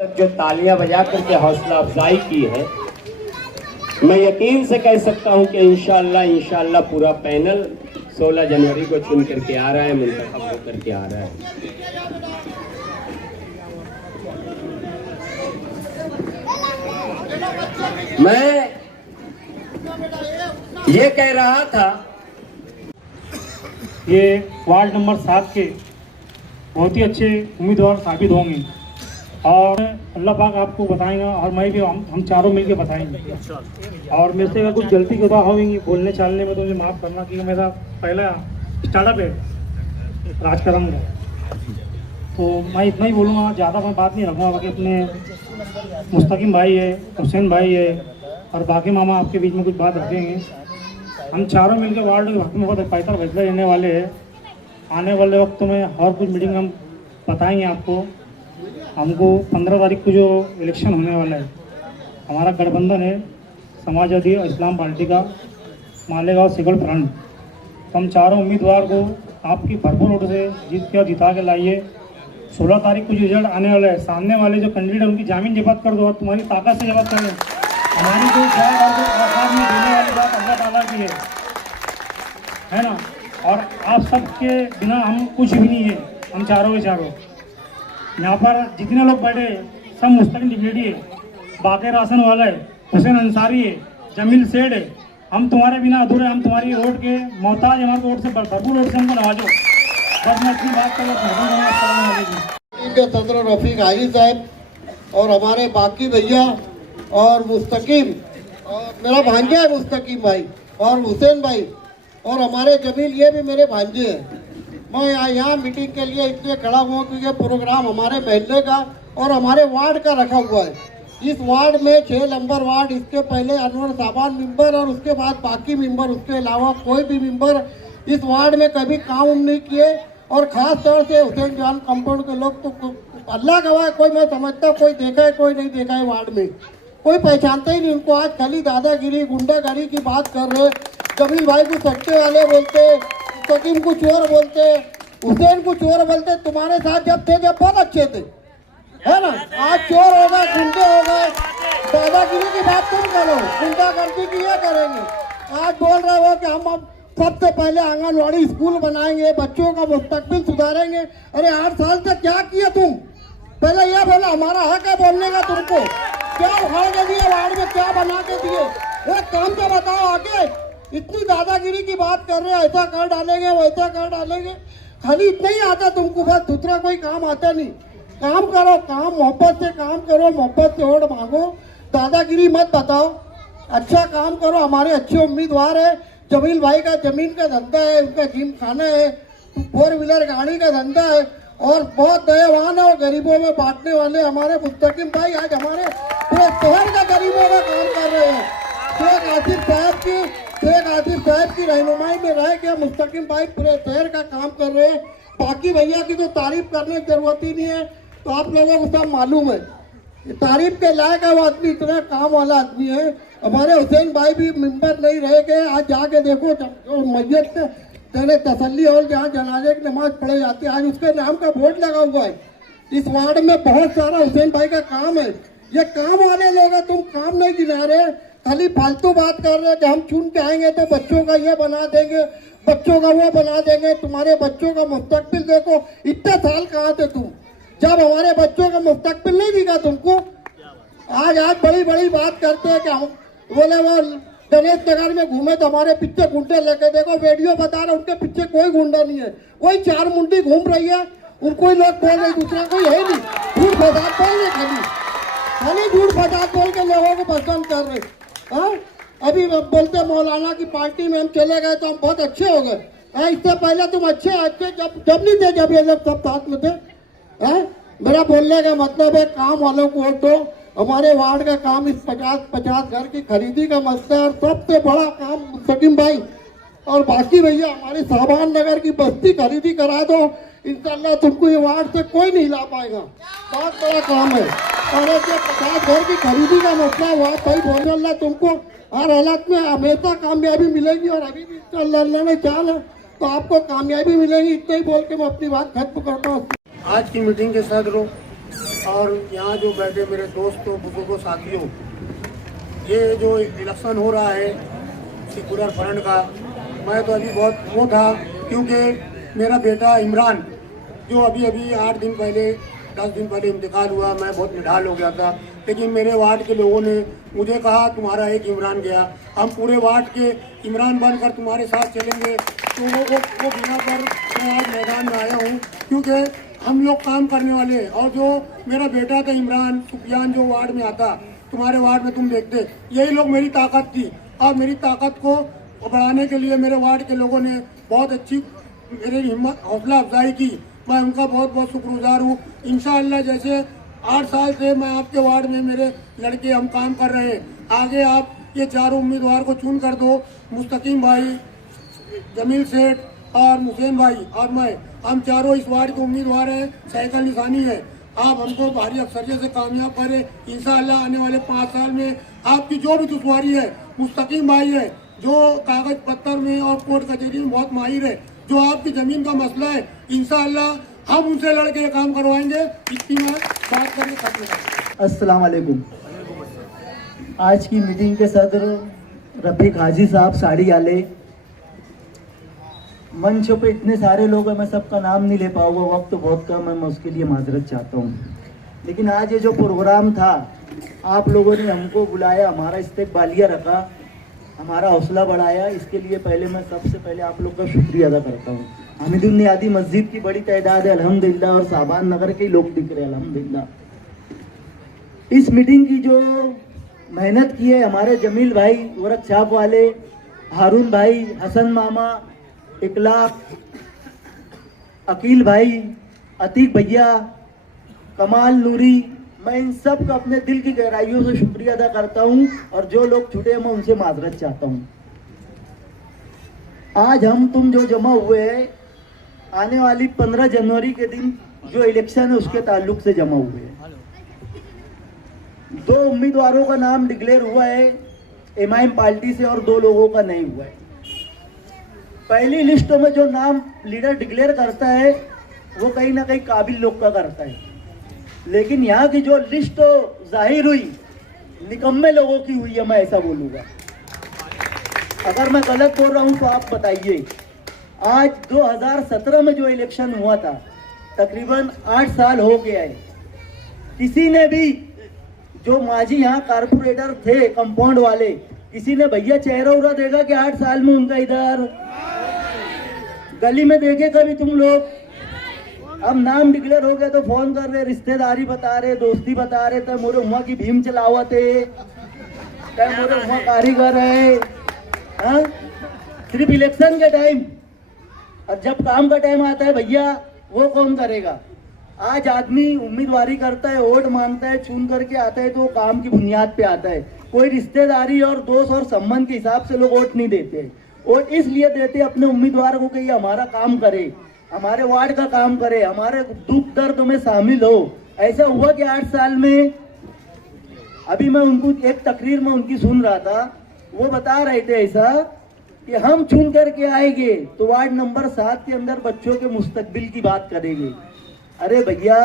जो तालियां बजा करके हौसला अफजाई की है, मैं यकीन से कह सकता हूं कि इंशाअल्लाह पूरा पैनल 16 जनवरी को चुन करके आ रहा है, मुंतखब होकर के आ रहा है। मैं ये कह रहा था, ये वार्ड नंबर 7 के बहुत ही अच्छे उम्मीदवार साबित होंगे और अल्लाह पाक आपको बताएगा और मैं भी हम चारों मिलके बताएंगे। और मेरे से अगर कुछ गलती की बात होगी बोलने चालने में तो मुझे माफ़ करना, क्योंकि मेरा पहला स्टार्टअप है राजकरण का। तो मैं इतना ही बोलूँगा, ज़्यादा मैं बात नहीं रखूँगा। बाकी अपने मुस्तकीम भाई है, हुसैन भाई है और बाकी मामा आपके बीच में कुछ बात रखेंगे। हम चारों मिलकर वार्ड के वक्त में बहुत बेहतर फैसला लेने वाले हैं। आने वाले वक्त में और कुछ मीटिंग हम बताएंगे आपको। हमको 15 तारीख को जो इलेक्शन होने वाला है, हमारा गठबंधन है समाजवादी और इस्लाम पार्टी का, मालेगांव सिकल फ्रंट। तो हम चारों उम्मीदवार को आपकी भरपूर वोट से जिता के लाइए। 16 तारीख को जो रिजल्ट आने वाला है, सामने वाले जो कैंडिडेट उनकी जामीन जब्त कर दो और तुम्हारी ताकत से जब्त कर लो। हमारी जो आवाज में देने वाली बात अल्लाह ताला की है ना। और आप सबके बिना हम कुछ भी नहीं है। हम चारों के चारों यहाँ पर जितने लोग बैठे सब मुस्तकिल डिग्रेडी है, बाकी राशन वाला है, हुसैन अंसारी है, जमील सेठ है। हम तुम्हारे बिना अधूरे, हम तुम्हारी वोट के मोहताज, हमारे वोट से भरपूर वोट से हमको नवाजो। बस मैं इतनी बात कर सदर रफीक हाजी साहब और हमारे बाकी भैया और मुस्तकीम और मेरा भांजा है मुस्तकीम भाई और हुसैन भाई और हमारे जमील, ये भी मेरे भांजे हैं। मैं यहाँ मीटिंग के लिए इसलिए खड़ा हुआ क्योंकि प्रोग्राम हमारे महल्ले का और हमारे वार्ड का रखा हुआ है। इस वार्ड में 6 नंबर वार्ड, इसके पहले अनवर साबान मेंबर और उसके बाद बाकी मेंबर, उसके अलावा कोई भी मेंबर इस वार्ड में कभी काम नहीं किए। और ख़ास तौर से हुसैन जान कंपाउंड के लोग तो अल्लाह गवाह, कोई मैं समझता कोई देखा है कोई नहीं देखा है, वार्ड में कोई पहचानता ही नहीं उनको। आज खाली दादागिरी गुंडागर्दी की बात कर रहे। जमील भाई को सट्टे वाले बोलते, मुस्तकीम को चोर बोलते, हुसैन को चोर बोलते। तुम्हारे साथ जब थे जब बहुत अच्छे थे, है ना। आज चोर हो गए, गुंडे हो गए। दादागिरी की बात तुम करो, गुंडागर्दी की ये करेंगे। आज बोल रहे हो कि हम अब सबसे पहले आंगनवाड़ी स्कूल बनाएंगे, बच्चों का मुस्तकबिल सुधारेंगे। अरे 8 साल से क्या किया तुम? पहले यह बोला, हमारा हक है बोलने का। तुमको क्या उखाड़ के दिए वार्ड में, क्या बना के दिए? एक काम तो बताओ आगे। इतनी दादागिरी की बात कर रहे हैं, ऐसा कर डालेंगे वैसा कर डालेंगे। खाली इतना ही आता तुमको, बस दूसरा कोई काम आता नहीं। काम करो, काम मोहब्बत से काम करो, मोहब्बत से वोट मांगो, दादागिरी मत बताओ। अच्छा काम करो। हमारे अच्छे उम्मीदवार है। जमील भाई का जमीन का धंधा है, उनका जिम खाना है, 4 व्हीलर गाड़ी का धंधा है और बहुत दयावान है और गरीबों में बांटने वाले हमारे मुस्तकीम भाई आज हमारे पूरे शहर का गरीबों का काम कर रहे हैं। शेख आसिफ साहब की रहनुमाई में रह के मुस्तकीम भाई पूरे शहर का काम कर रहे हैं। बाकी भैया की तो तारीफ करने की जरूरत ही नहीं है, तो आप लोगों को सब मालूम है। तारीफ के लायक है वो आदमी, इतना काम वाला आदमी है। हमारे हुसैन भाई भी मेंबर नहीं रह गए। आज जाके देखो मैयत तेरे तसल्ली और जहाँ जनाजे की नमाज पढ़े जाती है, आज उसके नाम का बोर्ड लगा हुआ है। इस वार्ड में बहुत सारा हुसैन भाई का काम है। ये काम वाले लोग हैं, तुम काम नहीं गिना रहे, खाली फालतू बात कर रहे हैं कि हम चुन के आएंगे तो बच्चों का ये बना देंगे, बच्चों का वो बना देंगे। तुम्हारे बच्चों का मुस्तकबिल देखो, इतने साल कहाँ थे तुम जब हमारे बच्चों का मुस्तकबिल नहीं दिखा तुमको? आज बड़ी बड़ी बात करते हैं कि हम बोले वो गणेश नगर में घूमे तो हमारे पीछे गुंडे लेके, देखो वीडियो बता रहे उनके पीछे कोई गुंडा नहीं है, वही 4 मुंडी घूम रही है। उनको ही लोग बोल रहे, दूसरा कोई है नहीं। झूठ फसाद बोल रहे, खाली झूठ फसाद बोल के लोगों को पसंद कर रहे। हाँ, अभी बोलते मौलाना की पार्टी में हम चले गए तो हम बहुत अच्छे हो गए। इससे पहले तुम अच्छे जब नहीं थे, जब ये लोग सब साथ में थे। मेरा बोलने का मतलब है काम वालों को वोट दो। हमारे वार्ड का काम इस 50 घर की खरीदी का मसला है और सबसे बड़ा काम मुस्तकीम भाई और बाकी भैया हमारे साबान नगर की बस्ती खरीदी करा दो। इंशाल्लाह तुमको ये वार्ड से कोई नहीं ला पाएगा, बहुत बड़ा काम है। और ऐसे 50 घर की खरीदी का मसला हुआ भाई, इंशाल्लाह तुमको हर हालत में हमेशा कामयाबी मिलेगी और अभी भी इंशाल्लाह अल्लाह ने चाहा तो आपको कामयाबी मिलेगी। इतना ही बोल के मैं अपनी बात खत्म करता हूँ। आज की मीटिंग के सदरों और यहाँ जो बैठे मेरे दोस्तों बुजुर्गों साथियों, ये जो इलेक्शन हो रहा है सेकुलर फ्रंट का, मैं तो अभी बहुत वो था, क्योंकि मेरा बेटा इमरान जो अभी 8 दिन पहले 10 दिन पहले इंतकाल हुआ, मैं बहुत निढाल हो गया था। लेकिन मेरे वार्ड के लोगों ने मुझे कहा तुम्हारा एक इमरान गया, हम पूरे वार्ड के इमरान बनकर तुम्हारे साथ चलेंगे। तो वो बिना पर मैं आज मैदान में आया हूँ, क्योंकि हम लोग काम करने वाले, और जो मेरा बेटा था इमरान सुफियान जो वार्ड में आता, तुम्हारे वार्ड में तुम देखते, यही लोग मेरी ताकत थी। और मेरी ताकत को बढ़ाने के लिए मेरे वार्ड के लोगों ने बहुत अच्छी मेरी हिम्मत हौसला अफजाई की, मैं उनका बहुत बहुत शुक्रगुजार हूँ। इंशाअल्लाह जैसे 8 साल से मैं आपके वार्ड में मेरे लड़के हम काम कर रहे हैं, आगे आप ये 4 उम्मीदवार को चुन कर दो, मुस्तकीम भाई, जमील सेठ और हुसैन भाई और मैं, हम चारों इस वार्ड के उम्मीदवार हैं। साइकिल निशानी है, आप हमको भारी अक्सरियत से कामयाब करें इंशाअल्लाह। आने वाले 5 साल में आपकी जो भी दुश्वारी है, मुस्तकीम भाई है जो कागज पत्तर में और कोर्ट कचहरी में बहुत माहिर है, जो आपकी ज़मीन का मसला है, इंशाअल्लाह हम उनसे लड़के ये काम करवाएंगे। इतनी मैं बात करके खत्म करता हूं। अस्सलाम वालेकुम। आज की मीटिंग के सदर रफीक हाजी साहब साड़ी वाले, मंच पे इतने सारे लोग हैं, मैं सबका नाम नहीं ले पाऊंगा, वक्त बहुत कम है, मैं उसके लिए माजरत चाहता हूँ। लेकिन आज ये जो प्रोग्राम था, आप लोगों ने हमको बुलाया, हमारा इस्तकबालिया रखा, हमारा हौसला बढ़ाया, इसके लिए पहले मैं सबसे पहले आप लोग का शुक्रिया अदा करता हूँ। हमीदुल नियादी मस्जिद की बड़ी तादाद है अल्हम्दुलिल्लाह, और साबान नगर के लोग दिख रहे हैं अल्हम्दुलिल्लाह। इस मीटिंग की जो मेहनत की है हमारे जमील भाई गोरख छाप वाले, हारून भाई, हसन मामा, इकलाक, अकील भाई, अतीक भैया, कमाल नूरी, मैं इन सब का अपने दिल की गहराइयों से शुक्रिया अदा करता हूं, और जो लोग छूटे मैं उनसे माजरत चाहता हूं। आज हम तुम जो जमा हुए हैं, आने वाली 15 जनवरी के दिन जो इलेक्शन है उसके ताल्लुक से जमा हुए हैं। 2 उम्मीदवारों का नाम डिक्लेयर हुआ है एमआईएम पार्टी से, और 2 लोगों का नहीं हुआ है। पहली लिस्ट में जो नाम लीडर डिक्लेयर करता है वो कहीं ना कहीं काबिल लोग का करता है, लेकिन यहाँ की जो लिस्ट जाहिर हुई निकम्मे लोगों की हुई है, मैं ऐसा बोलूँगा। अगर मैं गलत बोल रहा हूँ तो आप बताइए। आज 2017 में जो इलेक्शन हुआ था, तकरीबन 8 साल हो गया है, किसी ने भी जो माजी यहाँ कारपोरेटर थे कंपाउंड वाले, किसी ने भैया चेहरा उरा देगा कि 8 साल में उनका इधर गली में देखे कभी तुम लोग? अब नाम डिक्लेयर हो गया तो फोन कर रहे, रिश्तेदारी बता रहे, दोस्ती बता रहे, तो मोरे उमा की भीम चलावत है, मोरे उमा कारीगर है, हाँ? सिर्फ इलेक्शन के टाइम, और जब काम का टाइम आता है भैया वो कौन करेगा? आज आदमी उम्मीदवारी करता है, वोट मांगता है, चुन करके आता है तो काम की बुनियाद पे आता है। कोई रिश्तेदारी और दोस्त और संबंध के हिसाब से लोग वोट नहीं देते, वोट इसलिए देते अपने उम्मीदवार को कि ये हमारा काम करे, हमारे वार्ड का काम करे, हमारे दुख दर्द में शामिल हो। ऐसा हुआ कि 8 साल में, अभी मैं उनको एक तकरीर में उनकी सुन रहा था, वो बता रहे थे ऐसा कि हम चुन करके आएंगे तो वार्ड नंबर 7 के अंदर बच्चों के मुस्तकबिल की बात करेंगे। अरे भैया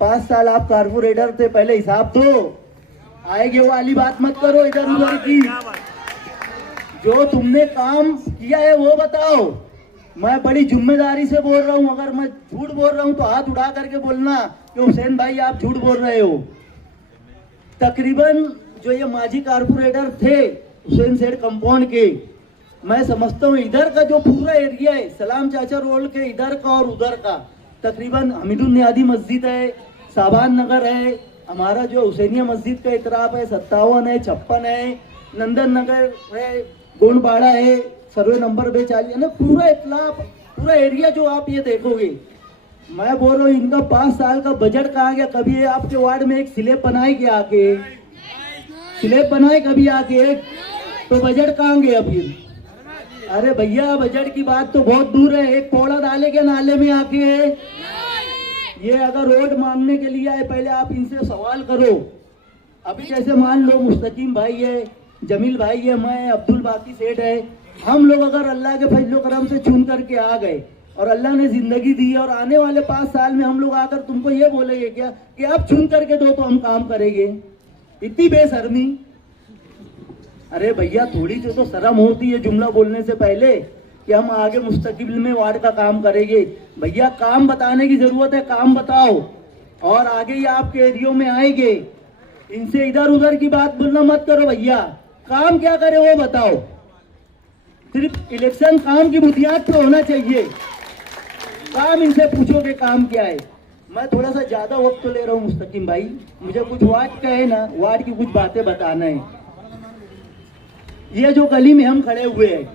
5 साल आप कारपोरेटर थे, पहले हिसाब दो, आएंगे वो वाली बात मत करो इधर उधर की, जो तुमने काम किया है वो बताओ। मैं बड़ी जिम्मेदारी से बोल रहा हूँ, अगर मैं झूठ बोल रहा हूँ तो हाथ उठा करके बोलना कि हुसैन भाई आप झूठ बोल रहे हो। तकरीबन जो ये माजी कारपोरेटर थे हुसैन सेठ कंपाउंड के, मैं समझता हूँ इधर का जो पूरा एरिया है, सलाम चाचा रोड के इधर का और उधर का, तकरीबन हमीदुल नियादी मस्जिद है, साबान नगर है, हमारा जो हुसैनिया मस्जिद का इतराफ है 57 है, 56 है, नंदन नगर है, गोंडबाड़ा है, सर्वे नंबर 42 है ना, पूरा इतलाफ, पूरा एरिया जो आप ये देखोगे। मैं बोल रहा हूँ इनका 5 साल का बजट कहाँ गया? कभी ये आपके वार्ड में एक स्लैब बनाए क्या आके? स्लैब बनाए कभी आके? तो बजट कहाँ गया फिर? अरे भैया बजट की बात तो बहुत दूर है, एक पौड़ा डाले क्या नाले में आके? ये अगर रोड मांगने के लिए आए, पहले आप इनसे सवाल करो। अभी जैसे मान लो मुस्तकीम भाई है, जमील भाई है, मैं अब्दुल बाकी सेठ है, हम लोग अगर अल्लाह के फजलो करम से चुन करके आ गए, और अल्लाह ने जिंदगी दी है, और आने वाले 5 साल में हम लोग आकर तुमको ये बोलेंगे क्या कि आप चुन करके दो तो हम काम करेंगे? इतनी बेशर्मी। अरे भैया थोड़ी सी तो शर्म होती है जुमला बोलने से पहले कि हम आगे मुस्तकिबिल में वार्ड का काम करेंगे। भैया काम बताने की जरूरत है, काम बताओ, और आगे ये आपके एरियो में आएंगे। इनसे इधर उधर की बात बोलना मत करो भैया, काम क्या करे वो बताओ। सिर्फ इलेक्शन काम की बुनियाद पे होना चाहिए। काम इनसे पूछो कि काम क्या है। मैं थोड़ा सा ज्यादा वक्त तो ले रहा हूँ मुस्तकिम भाई, मुझे कुछ वार्ड का है ना, वार्ड की कुछ बातें बताना है। ये जो गली में हम खड़े हुए हैं,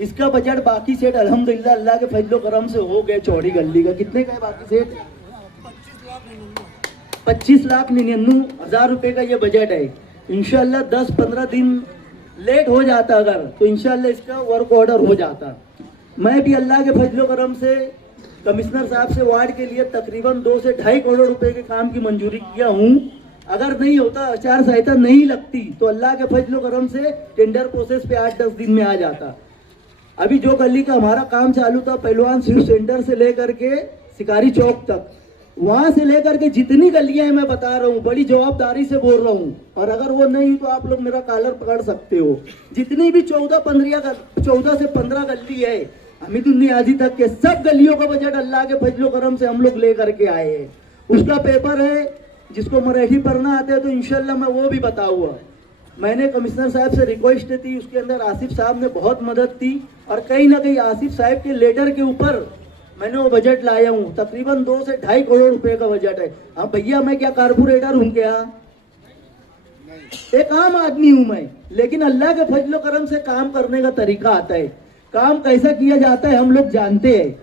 इसका बजट बाकी सेठ अल्हम्दुलिल्लाह अल्लाह के फजलो करम से हो गए। चौड़ी गली का कितने का है बाकी सेठ? 25,99,000 रुपए का ये बजट है। इंशाल्लाह 10-15 दिन लेट हो जाता अगर, तो इंशाल्लाह इसका वर्क ऑर्डर हो जाता। मैं भी अल्लाह के फजलो करम से कमिश्नर साहब से वार्ड के लिए तकरीबन 2 से 2.5 करोड़ रुपए के काम की मंजूरी किया हूँ। अगर नहीं होता, आचार संहिता नहीं लगती, तो अल्लाह के फजलो करम से टेंडर प्रोसेस पे 8-10 दिन में आ जाता। अभी जो गली का हमारा काम चालू था पहलवान शिव सेंटर से लेकर के शिकारी चौक तक, वहां से लेकर के जितनी गलियां हैं मैं बता रहा हूँ, बड़ी जवाबदारी से बोल रहा हूँ, और अगर वो नहीं तो आप लोग मेरा कॉलर पकड़ सकते हो। जितनी भी 14 से 15 गली है हमीदुन्नियाजी तक के, सब गलियों का बजट अल्लाह के फजलो करम से हम लोग ले करके आए हैं। उसका पेपर है, जिसको मराठी पढ़ना आता है तो इंशाल्लाह मैं वो भी बताऊंगा। मैंने कमिश्नर साहब से रिक्वेस्ट थी, उसके अंदर आसिफ साहब ने बहुत मदद की, और कहीं ना कहीं आसिफ साहब के लेटर के ऊपर मैंने वो बजट लाया हूँ। तकरीबन 2 से 2.5 करोड़ रुपए का बजट है। हाँ भैया, मैं क्या कारपोरेटर हूँ क्या? एक आम आदमी हूँ मैं, लेकिन अल्लाह के फजलो करम से काम करने का तरीका आता है। काम कैसा किया जाता है हम लोग जानते हैं,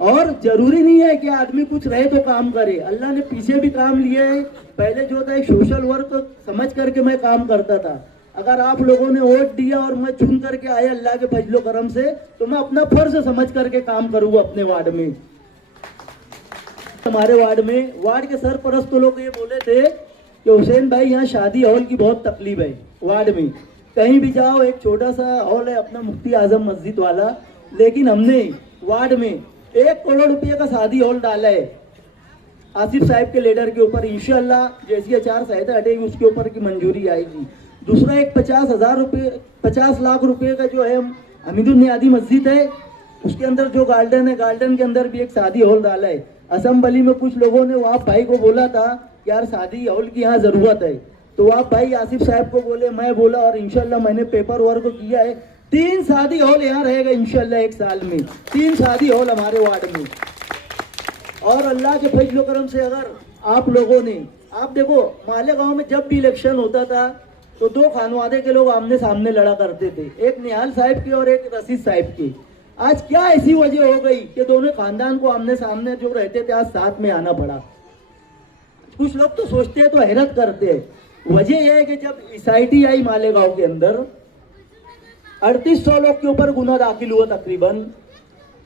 और जरूरी नहीं है कि आदमी कुछ रहे तो काम करे। अल्लाह ने पीछे भी काम लिया है। पहले जो था एक सोशल वर्क समझ करके मैं काम करता था। अगर आप लोगों ने वोट दिया और मैं चुन करके आया अल्लाह के फजलो करम से, तो मैं अपना फर्ज समझ करके काम करूंगा अपने वार्ड में। हमारे वार्ड के सरपरस्त तो लोग ये बोले थे कि हुसैन भाई यहाँ शादी हॉल की बहुत तकलीफ है वार्ड में। कहीं भी जाओ एक छोटा सा हॉल है अपना मुफ्ती आजम मस्जिद वाला, लेकिन हमने वार्ड में 1 करोड़ रुपये का शादी हॉल डाला है आसिफ साहब के लेटर के ऊपर। इंशाल्लाह जैसी आचार संहिता हटेगी उसके ऊपर की मंजूरी आएगी। दूसरा एक 50 लाख रुपए का जो है हमीदुन्नियादी मस्जिद है, उसके अंदर जो गार्डन है, गार्डन के अंदर भी एक शादी हॉल डाला है। असम्बली में कुछ लोगों ने वहाँ भाई को बोला था यार शादी हॉल की यहाँ जरूरत है, तो आप भाई आसिफ साहब को बोले, मैं बोला, और इंशाल्लाह मैंने पेपर वर्क किया है। 3 शादी हॉल यहाँ रहेगा इंशाल्लाह 1 साल में। 3 शादी हॉल हमारे वार्ड में। और अल्लाह के फजलो करम से अगर आप लोगों ने, आप देखो मालेगांव में जब भी इलेक्शन होता था तो 2 खानवादे के लोग आमने सामने लड़ा करते थे, एक निहाल साहब की और एक रशीद साहब की। आज क्या ऐसी वजह हो गई कि दोनों खानदान को आमने सामने जो रहते थे आज साथ में आना पड़ा? कुछ लोग तो सोचते हैं तो हैरत करते हैं। वजह यह है कि जब एसआईटी आई मालेगांव के अंदर 3800 लोग के ऊपर गुना दाखिल हुआ तकरीबन।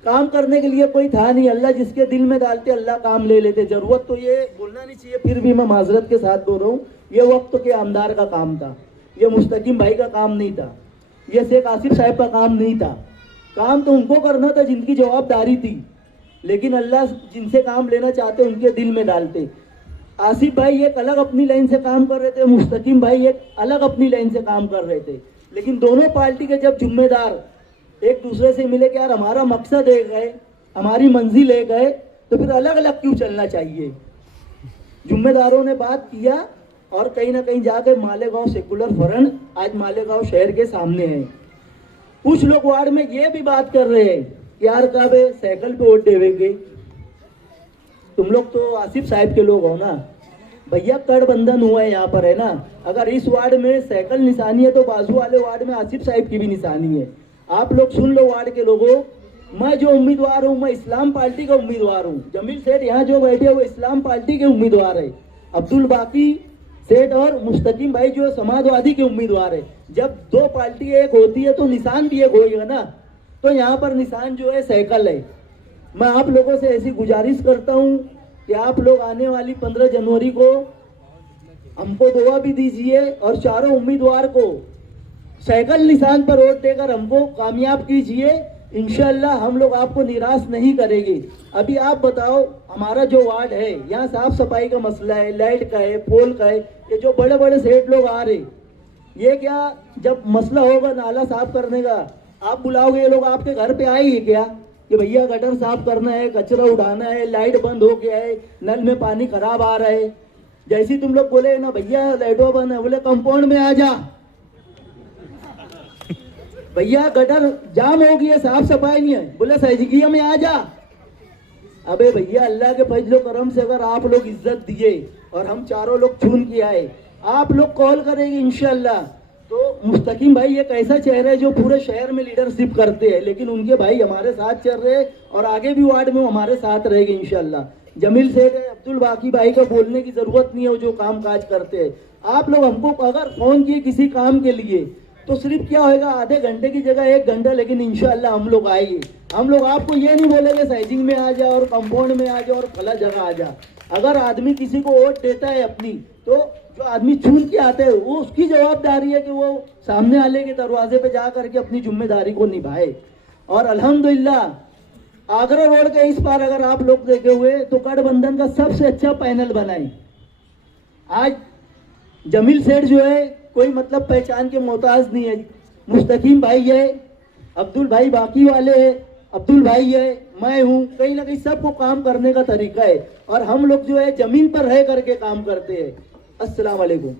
काम करने के लिए कोई था नहीं, अल्लाह जिसके दिल में डालते अल्लाह काम ले लेते। जरूरत तो ये बोलना नहीं चाहिए, फिर भी मैं माजरत के साथ बोल रहा हूँ, ये वक्त के आमदार का काम था, ये मुस्तकिम भाई का काम नहीं था, ये शेख आसिफ साहब का काम नहीं था। काम तो उनको करना था जिनकी जवाबदारी थी, लेकिन अल्लाह जिनसे काम लेना चाहते उनके दिल में डालते। आसिफ भाई एक अलग अपनी लाइन से काम कर रहे थे, मुस्तकिम भाई एक अलग अपनी लाइन से काम कर रहे थे, लेकिन दोनों पार्टी के जब जिम्मेदार एक दूसरे से मिले कि यार हमारा मकसद एक है, हमारी मंजिल एक है, तो फिर अलग अलग क्यों चलना चाहिए? जिम्मेदारों ने बात किया और कहीं ना कहीं जाकर मालेगांव सेकुलर फ्रंट आज मालेगांव शहर के सामने है। कुछ लोग वार्ड में ये भी बात कर रहे हैं कि यार कब साइकिल पे वोट देवेंगे। तुम लोग तो आसिफ साहब के लोग हो ना भैया, गठबंधन हुआ है यहाँ पर, है ना। अगर इस वार्ड में साइकिल निशानी है तो बाजू वाले वार्ड में आसिफ साहब की भी निशानी है। आप लोग सुन लो वार्ड के लोगों, मैं जो उम्मीदवार हूँ मैं इस्लाम पार्टी का उम्मीदवार हूँ। जमील सेठ यहाँ जो बैठे वो इस्लाम पार्टी के उम्मीदवार है। अब्दुल बाकी सेठ और मुस्तकिम भाई जो समाजवादी के उम्मीदवार है। जब 2 पार्टी एक होती है तो निशान भी एक होगा ना, तो यहाँ पर निशान जो है साइकिल है। मैं आप लोगों से ऐसी गुजारिश करता हूँ कि आप लोग आने वाली 15 जनवरी को हमको दुआ भी दीजिए और चारों उम्मीदवार को साइकिल निशान पर वोट देकर हमको कामयाब कीजिए। इंशाल्लाह हम लोग आपको निराश नहीं करेंगे। अभी आप बताओ, हमारा जो वार्ड है यहाँ साफ सफाई का मसला है, लाइट का है, पोल का है। ये जो बड़े बड़े सेठ लोग आ रहे, ये क्या जब मसला होगा नाला साफ करने का, आप बुलाओगे, ये लोग आपके घर पे आएंगे क्या कि भैया गटर साफ करना है, कचरा उठाना है, लाइट बंद हो गया है, नल में पानी खराब आ रहा है। जैसे तुम लोग बोले ना भैया लाइटों बंद है, बोले कंपाउंड में आ जा, भैया गटर जाम हो गया, साफ सफाई नहीं है, बोले सहजगिया में आ जा। अबे भैया अल्लाह के फजलो करम से अगर आप लोग इज्जत दिए और हम चारों लोग चुन के आए, आप लोग कॉल करेंगे इंशाल्लाह। तो मुस्तकीम भाई एक ऐसा चेहरा है जो पूरे शहर में लीडरशिप करते हैं, लेकिन उनके भाई हमारे साथ चल रहे और आगे भी वार्ड में हमारे साथ रहेंगे इंशाल्लाह। जमील सेठ है, अब्दुल बाकी भाई का बोलने की जरूरत नहीं है, वो जो काम काज करते हैं। आप लोग हमको अगर फोन किए किसी काम के लिए तो सिर्फ क्या होगा, आधे घंटे की जगह 1 घंटा, लेकिन इंशाल्लाह हम लोग आएंगे। हम लोग आपको ये नहीं बोलेंगे साइजिंग में आ जा और कंपाउंड में आ जा और फला जगह आ जा। अगर आदमी किसी को वोट देता है अपनी, तो जो आदमी चुन के आते हैं वो उसकी जवाबदारी है कि वो सामने वाले के दरवाजे पे जा करके अपनी जिम्मेदारी को निभाए। और अल्हम्दुलिल्लाह आगरा रोड के इस पार अगर आप लोग देखे हुए तो गठबंधन का सबसे अच्छा पैनल बनाए। आज जमील सेठ जो है कोई मतलब पहचान के मोहताज नहीं है, मुस्तकीम भाई है, अब्दुल भाई बाकी वाले है, अब्दुल भाई है, मैं हूँ, कहीं ना कहीं सबको काम करने का तरीका है और हम लोग जो है जमीन पर रह करके काम करते हैं। अस्सलाम वालेकुम।